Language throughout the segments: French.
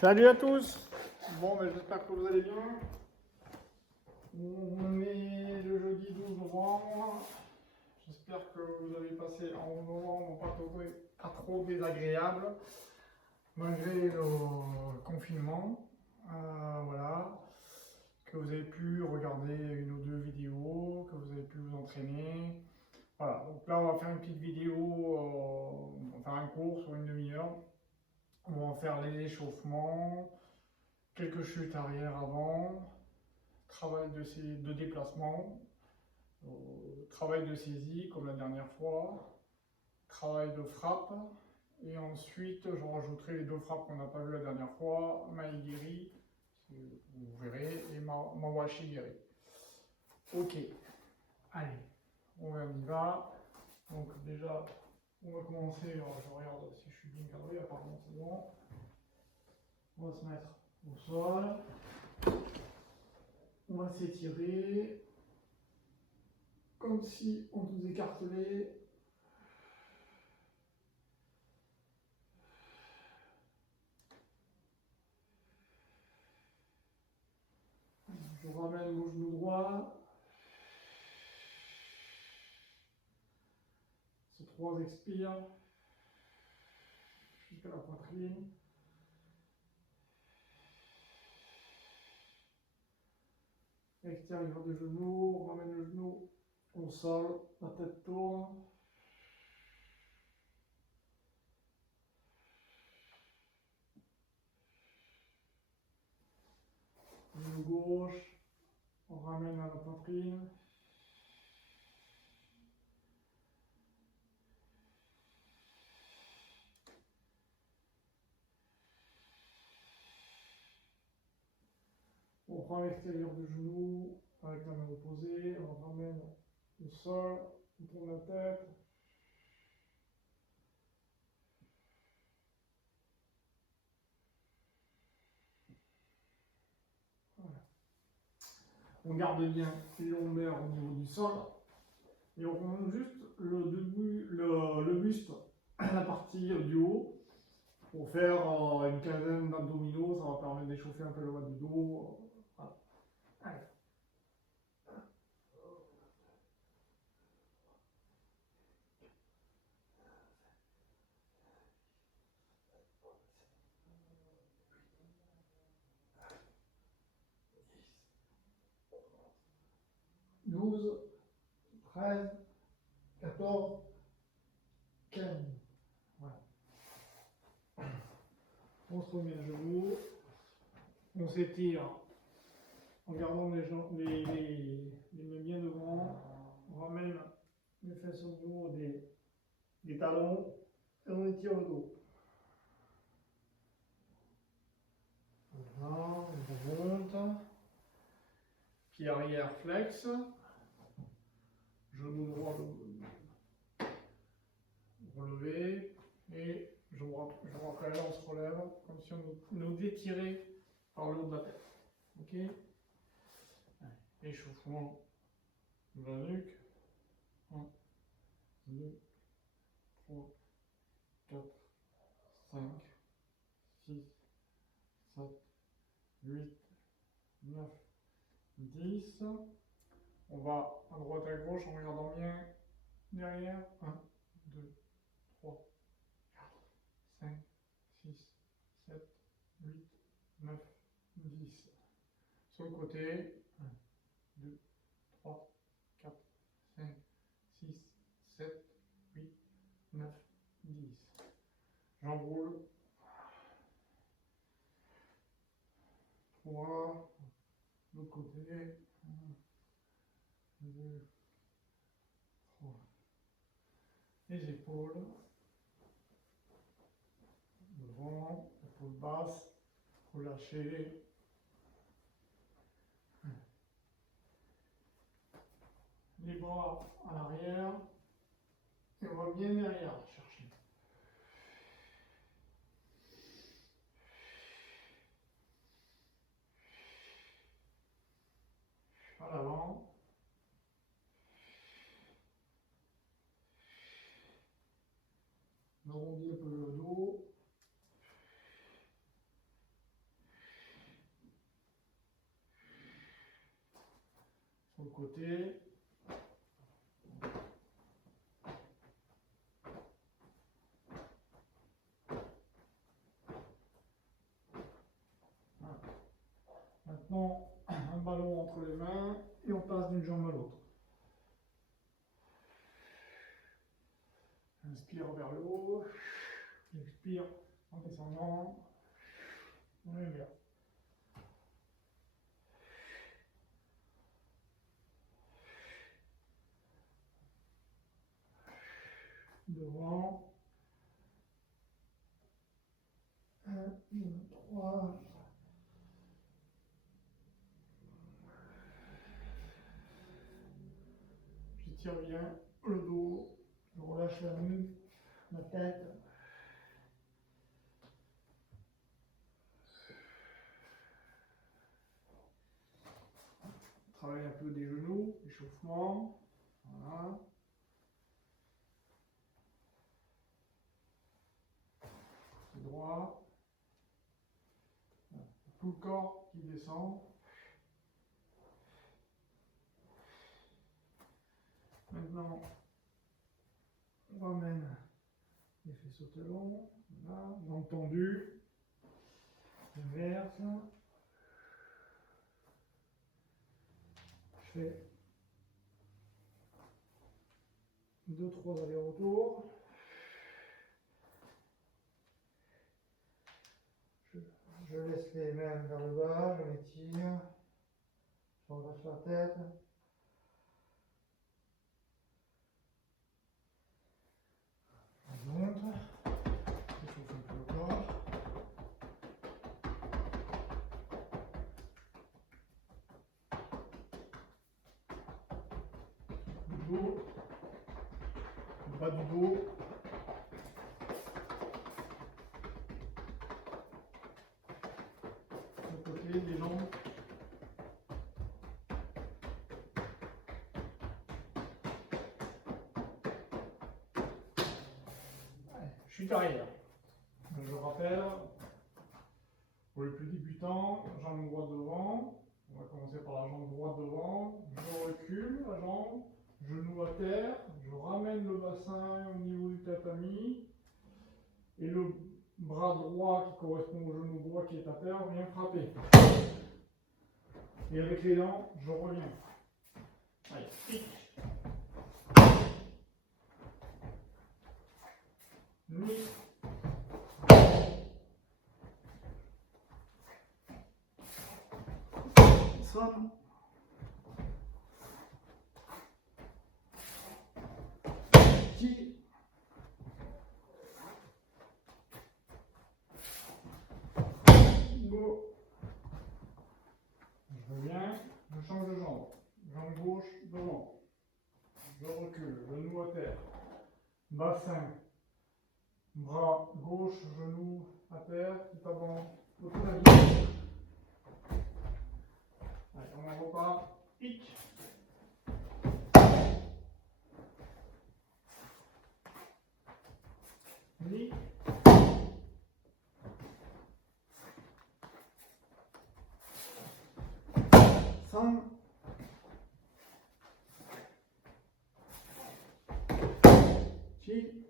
Salut à tous. Bon, ben, j'espère que vous allez bien. On est le jeudi 12 novembre. J'espère que vous avez passé un bon novembre pas trop désagréable, malgré le confinement. Voilà. Que vous avez pu regarder une ou deux vidéos, que vous avez pu vous entraîner. Voilà, donc là on va faire une petite vidéo, on va faire un cours sur une demi-heure. On va faire les échauffements, quelques chutes arrière avant, travail de déplacement, travail de saisie comme la dernière fois, travail de frappe, et ensuite je rajouterai les deux frappes qu'on n'a pas vues la dernière fois, Maigiri, vous verrez, et Mawashi Giri. Ok, allez, on y va. Donc déjà, on va commencer, alors je regarde si je suis bien cadré, apparemment c'est bon. On va se mettre au sol. On va s'étirer comme si on nous écartelait. Je ramène mon genou droit. Ces trois expires jusqu'à la poitrine. Extérieur du genou, on ramène le genou au sol, la tête tourne. Genou gauche, on ramène à la poitrine. On prend l'extérieur du genou avec la main opposée, on ramène au sol, on tourne la tête. Voilà. On garde bien les lombaires au niveau du sol et on remonte juste le buste à la partie du haut pour faire une quinzaine d'abdominaux. Ça va permettre d'échauffer un peu le bas du dos. Voilà. Allez. 12, 13, 14, 15. Voilà. On se remet à genoux. On s'étire en gardant les mains bien devant. On ramène les fesses au niveau des talons et on étire le dos. Voilà, on remonte. Pied arrière flex. Genou droit relevé. Et je rappelle, on se relève comme si on nous détirait par le haut de la tête. Ok? Allez, échauffement de la nuque. 1, 2, 3, 4, 5, 6, 7, 8, 9, 10. On va à droite à gauche en regardant bien derrière. 1, 2, 3, 4, 5, 6, 7, 8, 9, 10. Sur le côté. 1, 2, 3, 4, 5, 6, 7, 8, 9, 10. J'enroule. 3. L'autre côté. 1, 2, 3. Les épaules. Devant, épaules basses. Relâcher. Les bras à l'arrière. Et on va bien derrière chercher. À l'avant. On arrondit un peu le dos. côté. Voilà. Maintenant, un ballon entre les mains et on passe d'une jambe à l'autre. Inspire vers le haut, expire en descendant, on inverse. Devant. 1, 2, 3. J'étire bien le dos, je relâche la nuque, la tête. Travaille un peu des genoux, échauffement. Voilà. Droit. Tout le corps qui descend. Maintenant, on ramène les faisceaux talons. Voilà, jambes tendues. Inverse. Je fais 2-3 allers-retours. Je laisse les mains vers le bas, je m'étire, je relâche la tête. Je monte, j'échauffe un peu le corps. Le dos, le bas du dos. Le côté des jambes. Chute arrière. Je rappelle, pour les plus débutants, jambe droite devant. On va commencer par la jambe droite devant. Je recule la jambe, genou à terre. Je ramène le bassin au niveau du tatami. Et le bras droit qui correspond au genou droit qui est à terre vient frapper. Et avec les dents, je reviens. Allez, pique. Ni. Somme. Qui. Go. Je reviens, je change de jambe. Jambe gauche devant. Je recule, genou à terre. Bassin. Bras gauche, genou à terre, tout avant, autour de la vie. Allez, on en repart. Pique. Ni. Sans. Qui.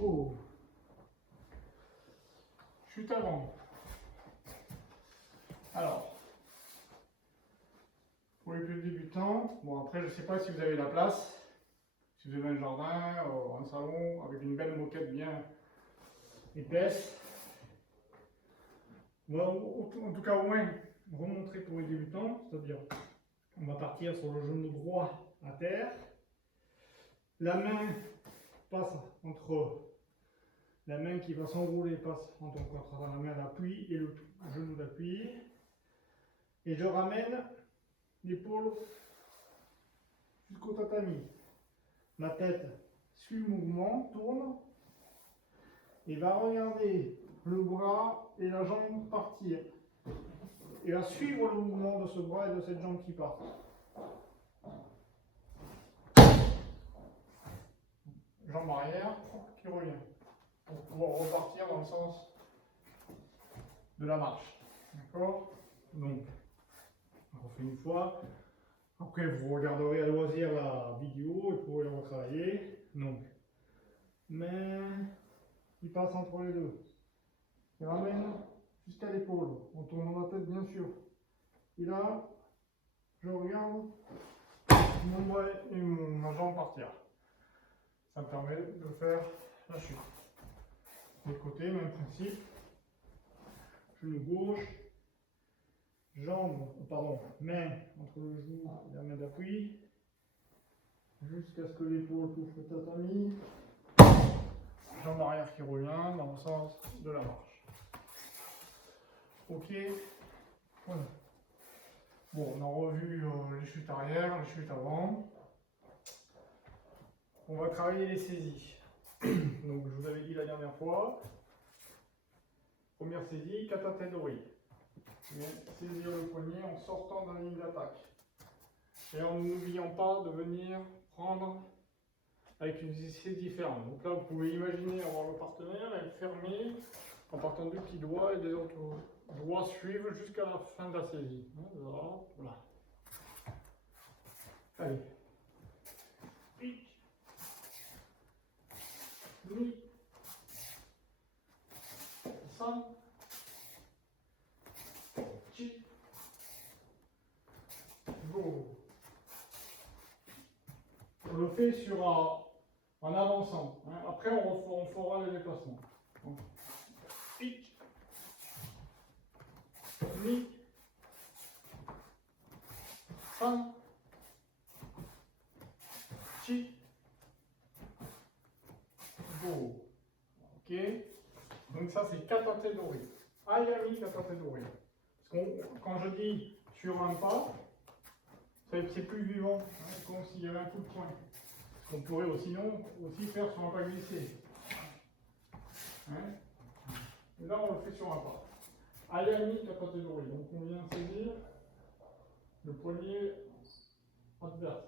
Oh. Chute avant. Alors, pour les plus débutants, bon après je ne sais pas si vous avez la place, si vous avez un jardin, un salon avec une belle moquette bien épaisse. Bon, en tout cas au moins remontrer pour les débutants, c'est-à-dire on va partir sur le genou droit à terre, la main passe entre la main qui va s'enrouler passe entre la main d'appui et le genou d'appui, et je ramène l'épaule jusqu'au tatami. La tête suit le mouvement, tourne et va regarder le bras et la jambe partir. Et va suivre le mouvement de ce bras et de cette jambe qui partent. Jambe arrière qui revient. Pour pouvoir repartir dans le sens de la marche. D'accord? Donc, on refait une fois. Après, vous regarderez à loisir la vidéo et vous pourrez le retravailler. Donc, mais il passe entre les deux. Il ramène jusqu'à l'épaule, en tournant la tête bien sûr. Et là, je regarde mon bras et ma jambe partir. Ça me permet de faire la chute. De côté, même principe. Genou gauche, jambe, pardon, main entre le genou et la main d'appui, jusqu'à ce que l'épaule touche le tatami. Jambe arrière qui revient dans le sens de la marche. Ok, voilà. Bon, on a revu les chutes arrière, les chutes avant. On va travailler les saisies. Donc, je vous avais dit la dernière fois, première saisie, kata dori. Saisir le poignet en sortant de la ligne d'attaque. Et en n'oubliant pas de venir prendre avec une saisie ferme. Donc là, vous pouvez imaginer avoir le partenaire et fermer en partant du petit doigt et des autres doigts suivent jusqu'à la fin de la saisie. Voilà. Allez. Ni. San. Chi. Go. On le fait en avançant. Hein. Après, on fera les déplacements. Ich. Ni. San. Chi. Go. Ok. Donc ça, c'est kata dori. Ayami kata dori. Parce que quand je dis sur un pas, c'est plus vivant, hein, comme s'il y avait un coup de poing. On pourrait sinon aussi faire sur un pas glissé. Hein? Et là, on le fait sur un pas. Ayami kata dori. Donc on vient saisir le poignet adverse,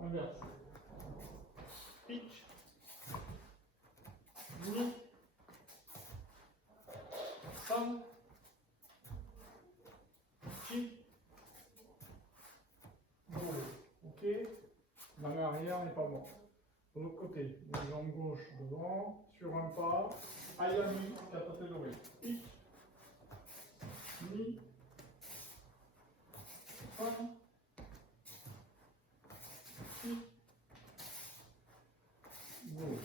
inverse. Pitch. Ni. San. Chi. Go. Ok. La main arrière n'est pas morte. De l'autre côté, la jambe gauche devant, sur un pas. Ayami kata dori. Pitch. Ni. San. Chi. Go.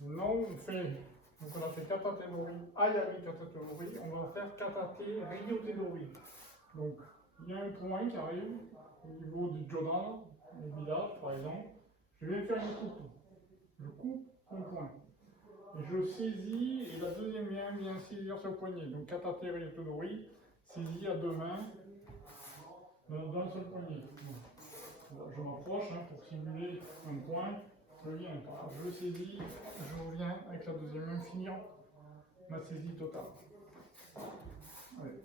Maintenant, on a fait kata dori, ayami kata dori, on va faire kata ryo dori. Donc, il y a un point qui arrive au niveau du jodan, du village par exemple. Je viens faire une coupe. Je coupe son point. Et je saisis, et la deuxième main vient saisir ce poignet. Donc, kata ryo dori, saisie à deux mains dans un seul poignet. Je m'approche pour simuler un point. Je viens, je saisis, je reviens avec la deuxième main finir ma saisie totale. Allez.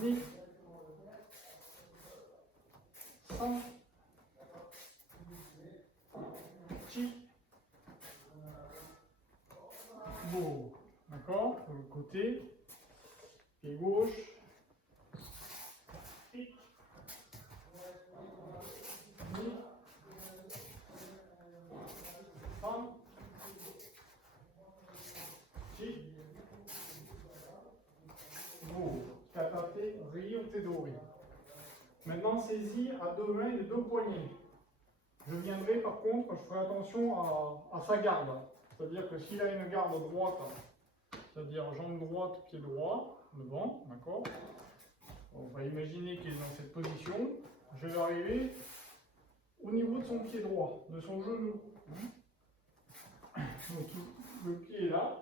Ni. San. Chi. Go. D'accord? De l'autre côté. Pied gauche. Ni. San. Chi. Go. Katate ryo dori. Maintenant, saisie à deux mains et deux poignets. Je viendrai par contre, je ferai attention à sa garde. C'est-à-dire que s'il a une garde droite, c'est-à-dire jambe droite, pied droit, devant, d'accord? On va imaginer qu'il est dans cette position. Je vais arriver au niveau de son pied droit, de son genou. Donc le pied est là.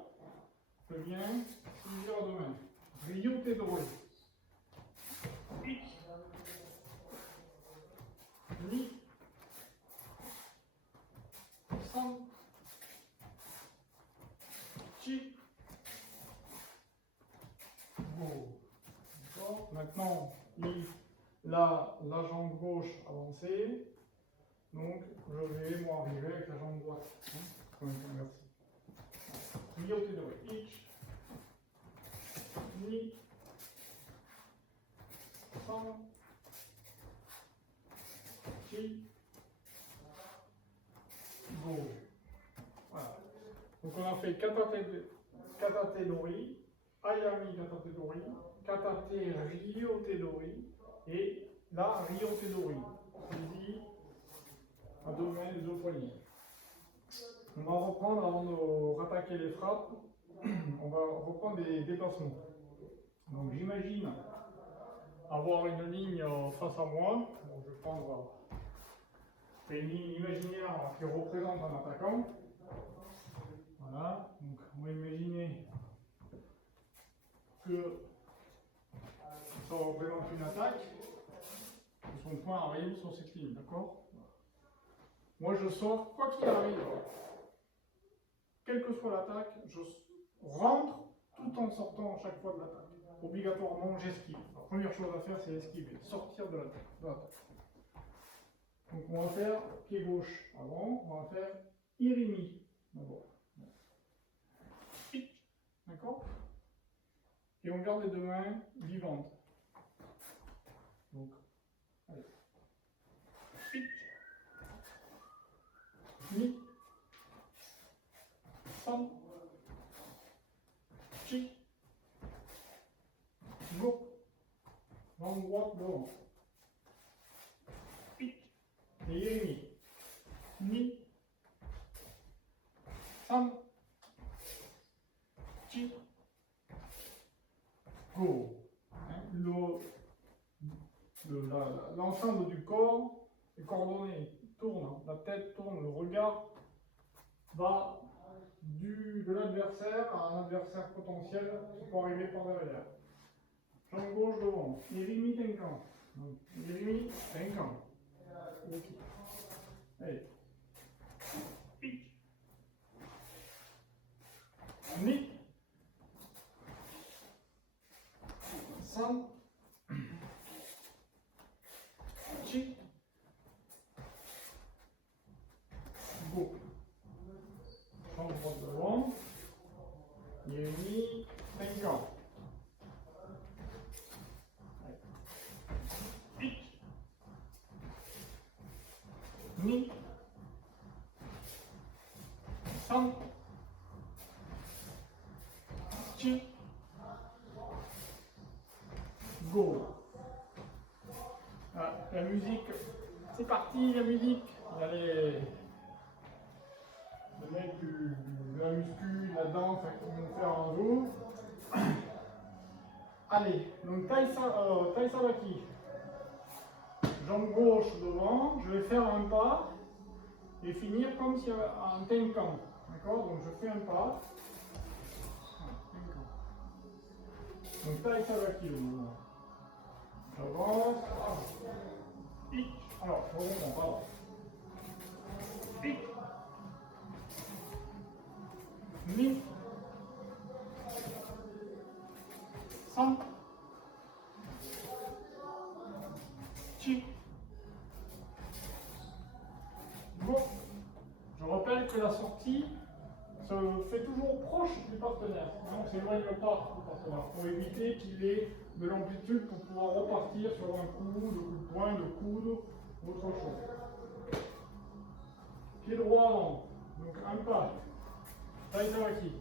Je viens saisir à deux mains. Ryo dori. Ni. San. Chi. Go. D'accord. Maintenant, la jambe gauche avancée. Donc, je vais moi arriver avec la jambe droite. Merci. Ryotedori. Ich. Ni. San. Chi. Go. Voilà. Donc on a fait Katate Dori, Ayami Katate Dori, Katate Ryotedori et là Ryotedori. Saisie à deux mains, les deux poignets. On va reprendre avant de rattaquer les frappes. On va reprendre des déplacements. Donc j'imagine avoir une ligne face à moi. Donc, je vais prendre une ligne imaginaire qui représente un attaquant. Voilà, donc on va imaginer que ça représente une attaque. Que son point arrive sur cette ligne, d'accord? Moi je sors, quoi qu'il arrive, quelle que soit l'attaque, je rentre tout en sortant à chaque fois de l'attaque. Obligatoirement, j'esquive. La première chose à faire, c'est esquiver, sortir de l'attaque. Donc on va faire pied gauche avant, on va faire irimi d'abord. D'accord? Et on garde les deux mains vivantes. Donc, allez. Ni. San. Chi. Go. Main droite devant. Pic. Et irimi. Ni. San. Chi. Go. L'ensemble du corps est coordonné, tourne, la tête tourne, le regard va de l'adversaire à un adversaire potentiel qui peut arriver par derrière. Jambe gauche devant, irimi tenkan. Irimi tenkan. Allez. Pic. Ni. San. Chi. Go. Jambe droite devant. Irimi tenkan. Pic. Ni. San. Chi. Go. Ah, la musique, c'est parti, la musique. Il y a les mecs de la muscu, de la danse qui vont faire un jour. Allez, donc Tai Sabaki. Jambe gauche devant, je vais faire un pas et finir comme si un tenkan. D'accord? Donc je fais un pas. Donc Tai Sabaki le mouvement. J'avance. Pic. Alors, je remonte, pardon. Pic. Ni. San. Chi. Go. Je rappelle que la sortie se fait toujours proche du partenaire. Donc, c'est éloigne le pas du partenaire pour éviter qu'il ait de l'amplitude pour pouvoir repartir sur un coup, de coup de poing, de coude, autre chose. Pied droit avant. Donc, un pas. Tai Sabaki.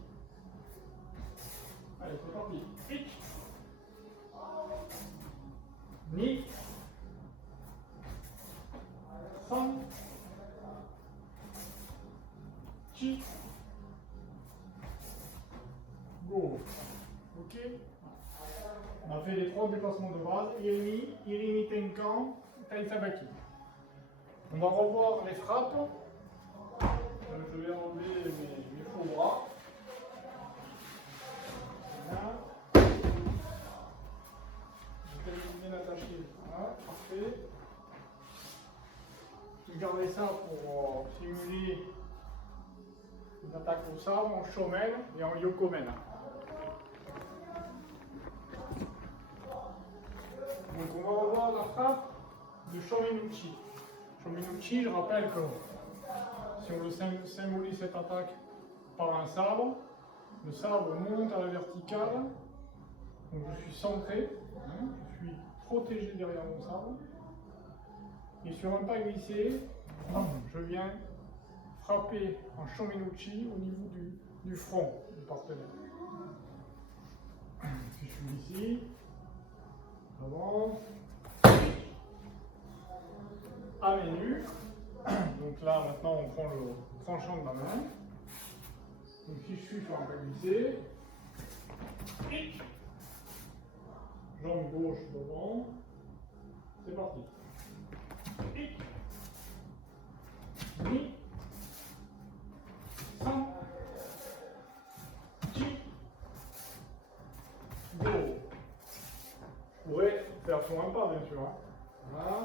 Allez, c'est parti. Pic. Ni. San. Chi. Go. Ok. On a fait les trois déplacements de base. Irimi, Irimi Tenkan, Tai Sabaki. On va revoir les frappes. Je vais enlever mes faux bras. Voilà. Je vais bien attacher. Voilà, parfait. Je gardez ça pour simuler une attaque au sabre, en shomen et en yokomen. Donc on va revoir la frappe de Shomenuchi. Shomenuchi, je rappelle que si on le symbolise cette attaque par un sabre, Le sabre monte à la verticale. Donc je suis centré, hein, je suis protégé derrière mon sabre. Et sur un pas glissé, je viens frapper en Shomenuchi au niveau du front du partenaire. Si je suis ici, j'avance, à main nue. Donc là, maintenant, on prend le tranchant de ma main. Donc si je suis sur un pas glissé, jambe gauche devant, c'est parti. Ni, san, chi, go. Je pourrais faire sur un pas, bien sûr. Hein. Voilà.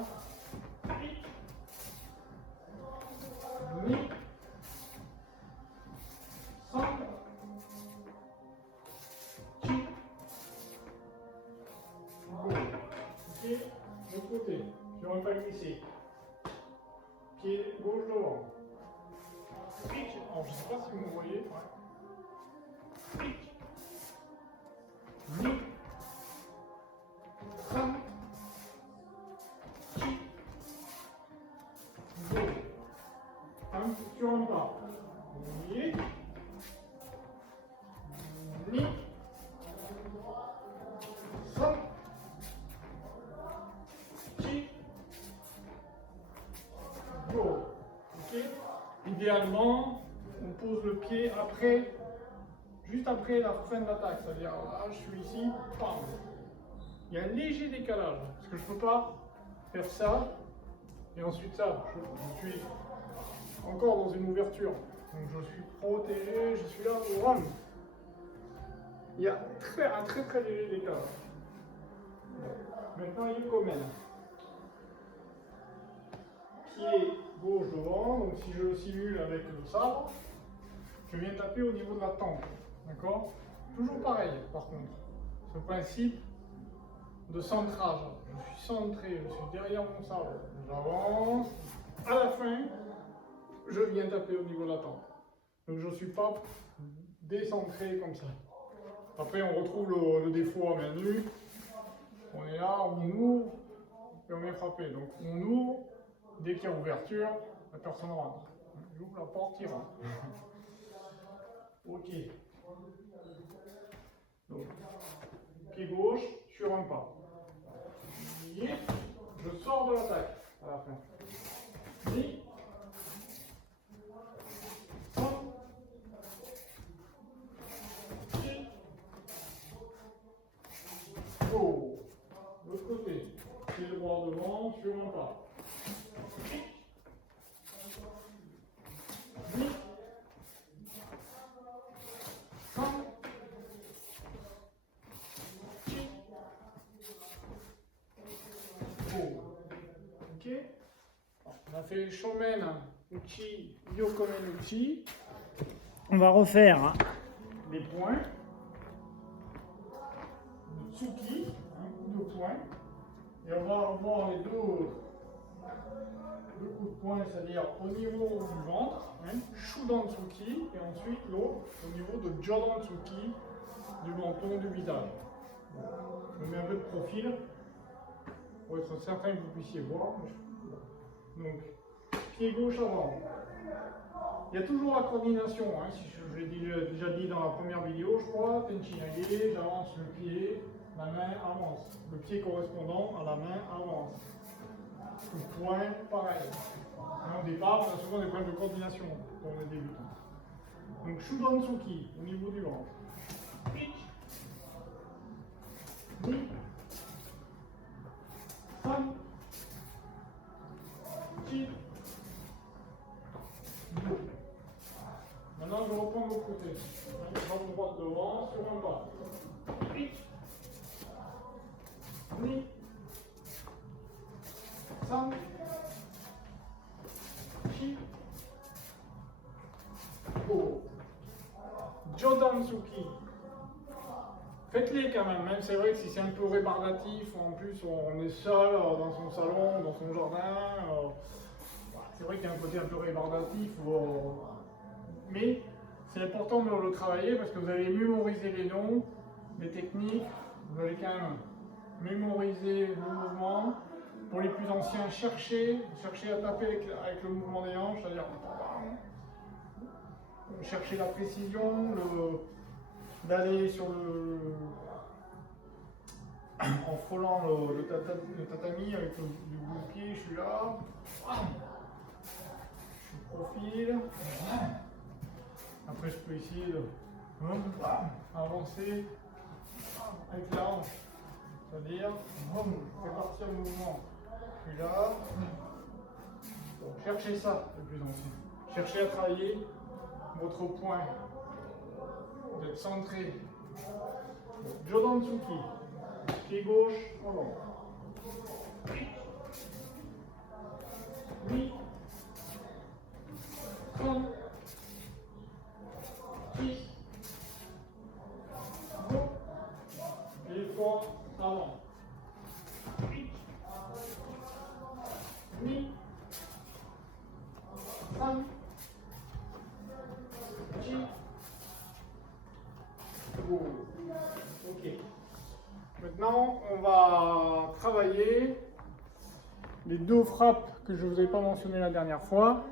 Ni, san, chi, go. Ok, de côté, sur un pas glissé. Pied gauche devant. Alors, je ne sais pas si vous me voyez. Ouais. Ni, san, chi, go. Sur un pas. Ni, ni, san, chi, go. Ok. Idéalement, on pose le pied après, juste après la fin de l'attaque. C'est-à-dire, là, je suis ici, bam. Il y a un léger décalage, parce que je ne peux pas faire ça, et ensuite ça. Je suis encore dans une ouverture. Donc je suis protégé, je suis là, run. Il y a un très léger décalage. Maintenant, Yukomen. Pied gauche devant, donc si je le simule avec le sabre, je viens taper au niveau de la tempe. D'accord? Toujours pareil, par contre. Ce principe de centrage. Je suis centré, je suis derrière mon sabre. J'avance. À la fin, je viens taper au niveau de la tempe. Donc je ne suis pas décentré comme ça. Après, on retrouve le défaut à main nue. On est là, on ouvre et on vient frapper. Donc on ouvre, dès qu'il y a ouverture, la personne rentre. J'ouvre la porte, il rentre. Ok. Donc, pied gauche sur un pas. Je sors de l'attaque à la fin. Ni. Oh. L'autre côté. Pied droit devant sur un pas. Ni. Ok. On a fait Shomen, Uchi, Yokomen Uchi. On va refaire les points. Le Tsuki, un coup de poing. Et on va avoir les deux coups de poing, c'est-à-dire au niveau du ventre, hein, Shudan Tsuki, et ensuite l'autre au niveau de Jodan Tsuki, du menton, du visage. Je mets un peu de profil pour être certain que vous puissiez voir. Donc, pied gauche avant. Il y a toujours la coordination, hein, si je l'ai déjà dit dans la première vidéo, je crois. Tenchinage, j'avance le pied, la main avance. Le pied correspondant à la main avance. Le poing, pareil. Et au départ, on a souvent des problèmes de coordination pour les débutants. Donc, Shudan Tsuki, au niveau du ventre. Ni. San. Chi. Go. Maintenant, je reprends de l'autre côté. Jambe droite devant, sur un pas. Ni. San. Chi. Go. Jodan Tsuki. Faites-les quand même, c'est vrai que si c'est un peu rébarbatif, en plus on est seul dans son salon, dans son jardin, c'est vrai qu'il y a un côté un peu rébarbatif, mais C'est important de le travailler parce que vous allez mémoriser les noms, les techniques, vous allez quand même mémoriser le mouvement. Pour les plus anciens, cherchez à taper avec le mouvement des hanches, c'est-à-dire chercher la précision, d'aller sur en frôlant le tatami avec le bout de pied, je suis là, je suis profil, après je peux essayer de avancer avec la hanche, c'est-à-dire répartir le mouvement, je suis là, donc cherchez ça le plus ancien, cherchez à travailler votre point, d'être centré, Jodan-tsuki. Pied gauche, avant. Oui. Comme. Qui. Go. Pied fort, avant. Oui. Oui. 5. Qui. Go. Ok. Maintenant, on va travailler les deux frappes que je ne vous ai pas mentionnées la dernière fois.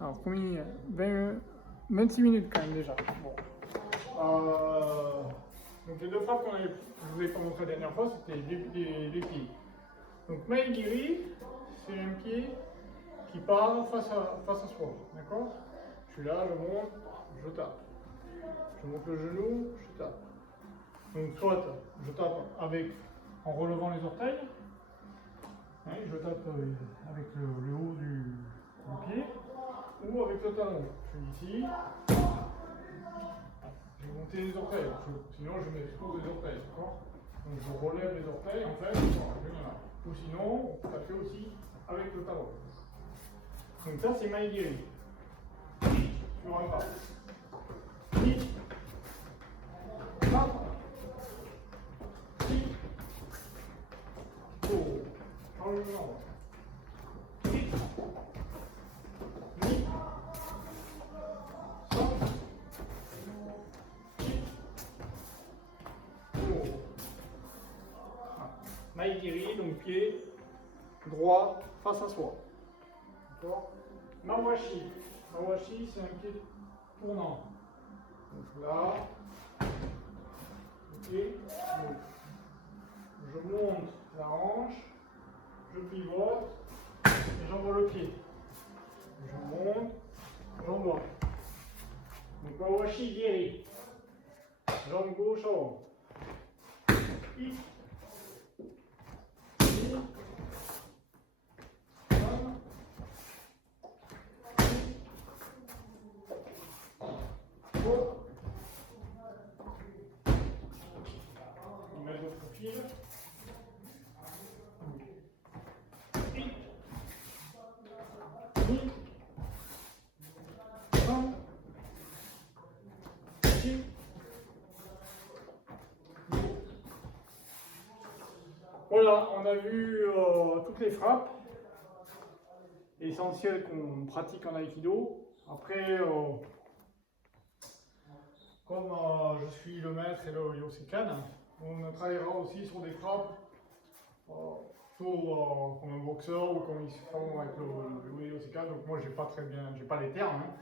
Alors, combien 26 minutes quand même déjà. Bon. Donc, les deux frappes que je ne vous ai pas montrées la dernière fois, c'était les pieds. Donc, Maegiri, c'est un pied qui part face à soi. D'accord? Je suis là, je monte, je tape. Je monte le genou, je tape. Donc soit je tape en relevant les orteils, hein, je tape avec le haut du pied, ou avec le talon. Je suis ici, je vais monter les orteils, sinon je m'expose les orteils, d'accord? Donc je relève les orteils, en fait, je viens là. Ou sinon, on peut taper aussi avec le talon. Donc ça c'est Maegiri. Sur un pas. Maegiri, donc pied droit face à soi. D'accord? Mawashi. Mawashi, c'est un pied tournant. Donc là, ok. Donc, je monte la hanche, je pivote et j'envoie le pied. Je monte, j'envoie. Donc Mawashi Giri. Jambe gauche avant. I. Voilà, on a vu toutes les frappes essentielles qu'on pratique en Aïkido. Après, comme je suis le maître et le Yosekan, on travaillera aussi sur des frappes plutôt comme un boxeur ou comme ils se font avec le Yosekan. Donc moi, j'ai pas les termes. Hein.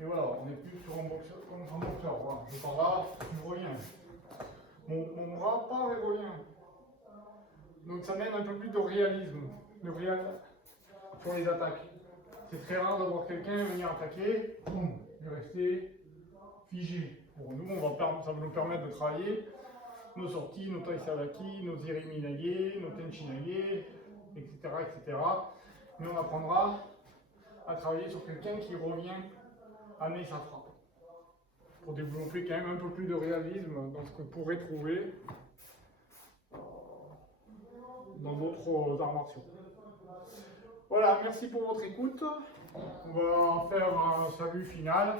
Mais voilà, on est plus sur un boxeur, comme un boxeur. Voilà. Je pars là, je reviens. Mon bras part et revient. Donc ça mène un peu plus de réalisme, sur les attaques. C'est très rare de voir quelqu'un venir attaquer, boum, et rester figé. Pour nous, ça va nous permettre de travailler nos sorties, nos taisabaki, nos iriminage, nos tenchinage, etc., etc. Mais on apprendra à travailler sur quelqu'un qui revient amener sa frappe. Pour développer quand même un peu plus de réalisme dans ce qu'on pourrait trouver dans d'autres arts martiaux. Voilà, merci pour votre écoute. On va faire un salut final.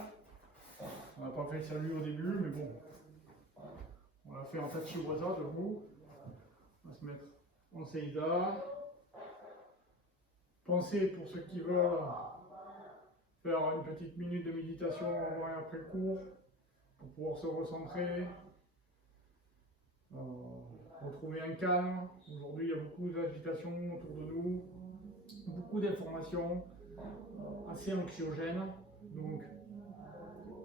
On n'a pas fait le salut au début, mais bon. On va faire un tachiwaza debout. On va se mettre en seiza. Pensez pour ceux qui veulent faire une petite minute de méditation avant et après le cours pour pouvoir se recentrer, retrouver un calme. Aujourd'hui, il y a beaucoup d'agitation autour de nous, beaucoup d'informations, assez anxiogènes. Donc,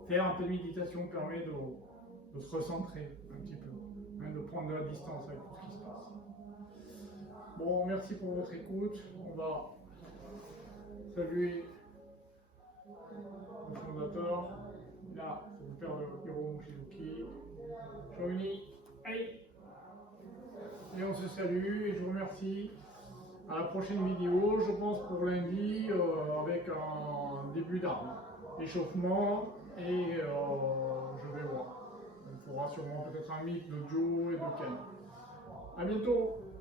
faire un peu de méditation permet de se recentrer un petit peu, hein, de prendre de la distance avec tout ce qui se passe. Bon, merci pour votre écoute. On va saluer le fondateur. Là, c'est le père de Hiromu Shizuki. Shouni, allez! Et on se salue et je vous remercie. À la prochaine vidéo, je pense pour lundi, avec un début d'arme, échauffement et je vais voir. Il faudra sûrement peut-être un mix de Joe et de Ken. A bientôt!